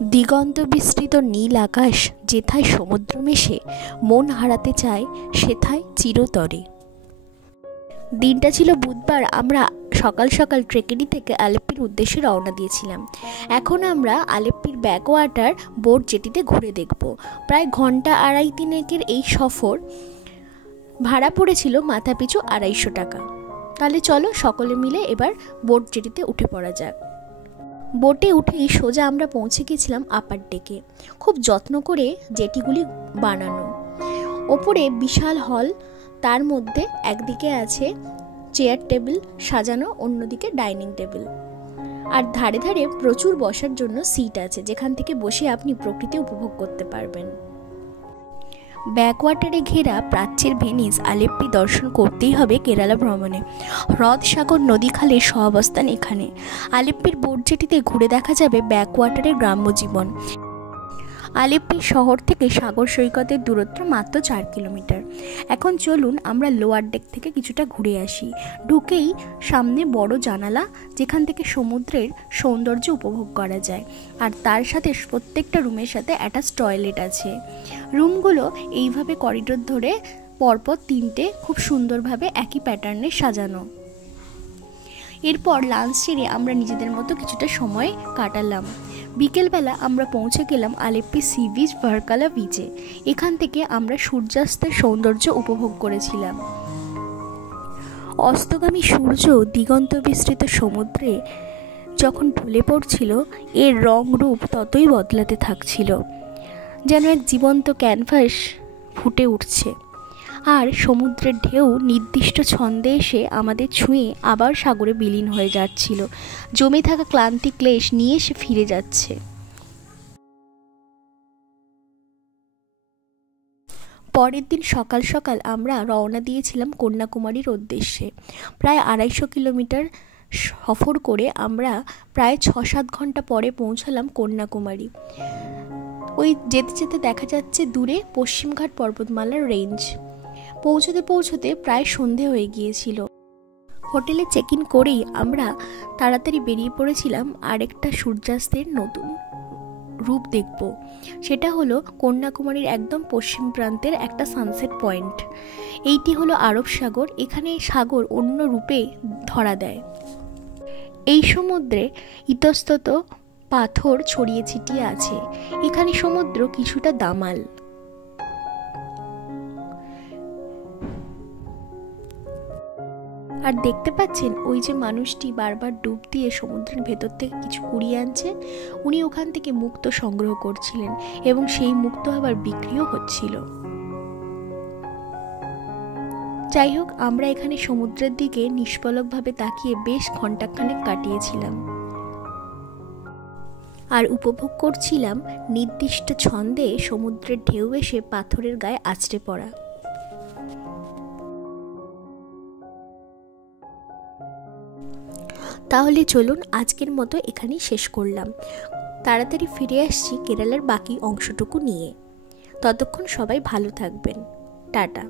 দিগন্ত বিস্তৃত নীল আকাশ যেথায় সমুদ্র মেশে মন হারাতে চায় সেথায় চিরতরে। দিনটা ছিল বুধবার। আমরা সকাল সকাল ট্রেকেনি থেকে আলেপ্পির উদ্দেশ্যে রওনা দিয়েছিলাম। এখন আমরা আলেপ্পির ব্যাকওয়াটার বোট জেটিতে ঘুরে দেখব। প্রায় ঘন্টা আড়াই তিনেকের এই সফর, ভাড়া পড়েছিল মাথাপিছু 250 টাকা। তাহলে চলো সকলে মিলে এবার বোট জেটিতে উঠে পড়া যাক। বোটে উঠেই সোজা আমরা পৌঁছে গেছিলাম আপার ডেকে। খুব যত্ন করে জেটিগুলি বানানো। ওপরে বিশাল হল, তার মধ্যে একদিকে আছে চেয়ার টেবিল সাজানো, অন্যদিকে ডাইনিং টেবিল, আর ধারে ধারে প্রচুর বসার জন্য সিট আছে, যেখান থেকে বসে আপনি প্রকৃতি উপভোগ করতে পারবেন। ব্যাকওয়াটারে ঘেরা প্রাচ্যের ভেনিস আলেপ্পি দর্শন করতেই হবে কেরালা ভ্রমণে। হ্রদ, সাগর, নদী, খালের সহাবস্থান এখানে। আলেপ্পির বোট জেটিতে ঘুরে দেখা যাবে ব্যাকওয়াটারের গ্রাম্য জীবন। আলেপ্পি শহর থেকে সাগর সৈকতের দূরত্ব মাত্র 4 কিলোমিটার। এখন চলুন আমরা লোয়ার ডেক থেকে কিছুটা ঘুরে আসি। ঢুকেই সামনে বড় জানালা, যেখান থেকে সমুদ্রের সৌন্দর্য উপভোগ করা যায়, আর তার সাথে প্রত্যেকটা রুমের সাথে অ্যাটাচ টয়লেট আছে। রুমগুলো এইভাবে করিডোর ধরে পরপর 3টে খুব সুন্দরভাবে একই প্যাটার্নে সাজানো। এরপর লাঞ্চ সেরে আমরা নিজেদের মতো কিছুটা সময় কাটালাম। বিকেলবেলা আমরা পৌঁছে গেলাম আলেপ্পি সি বিচ ভার্কালা বিচে। এখান থেকে আমরা সূর্যাস্তের সৌন্দর্য উপভোগ করেছিলাম। অস্তগামী সূর্য দিগন্ত বিস্তৃত সমুদ্রে যখন ঢলে পড়ছিল, এর রং রূপ ততই বদলাতে থাকছিল, যেন এক জীবন্ত ক্যানভাস ফুটে উঠছে। আর সমুদ্রের ঢেউ নির্দিষ্ট ছন্দে এসে আমাদের ছুঁয়ে আবার সাগরে বিলীন হয়ে যাচ্ছিল। জমে থাকা ক্লান্তি ক্লেশ নিয়ে সে ফিরে যাচ্ছে। পরের দিন সকাল সকাল আমরা রওনা দিয়েছিলাম কন্যাকুমারীর উদ্দেশ্যে। প্রায় 250 কিলোমিটার সফর করে আমরা প্রায় 6-7 ঘন্টা পরে পৌঁছালাম কন্যাকুমারী। ওই যেতে যেতে দেখা যাচ্ছে দূরে পশ্চিমঘাট পর্বতমালার রেঞ্জ। পৌঁছতে পৌঁছতে প্রায় সন্ধে হয়ে গিয়েছিল। হোটেলে চেক ইন করেই আমরা তাড়াতাড়ি বেরিয়ে পড়েছিলাম আরেকটা সূর্যাস্তের নতুন রূপ দেখব। সেটা হলো কন্যাকুমারীর একদম পশ্চিম প্রান্তের একটা সানসেট পয়েন্ট। এইটি হলো আরব সাগর। এখানে সাগর অন্য রূপে ধরা দেয়। এই সমুদ্রে ইতস্তত পাথর ছড়িয়ে ছিটিয়ে আছে। এখানে সমুদ্র কিছুটা দামাল। আর দেখতে পাচ্ছেন ওই যে মানুষটি বারবার ডুব দিয়ে সমুদ্রের ভেতর থেকে কিছু কুড়িয়ে আনছে, উনি ওখান থেকে মুক্তো সংগ্রহ করছিলেন এবং সেই মুক্তো আবার বিক্রিও হচ্ছিল। যাই হোক, আমরা এখানে সমুদ্রের দিকে নিষ্পলকভাবে তাকিয়ে বেশ ঘন্টাখানেক কাটিয়েছিলাম আর উপভোগ করছিলাম নির্দিষ্ট ছন্দে সমুদ্রের ঢেউ এসে পাথরের গায়ে আছড়ে পড়া। তাহলে চলুন আজকের মতো এখানেই শেষ করলাম। তাড়াতাড়ি ফিরে আসছি কেরালার বাকি অংশটুকু নিয়ে। ততক্ষণ সবাই ভালো থাকবেন। টাটা।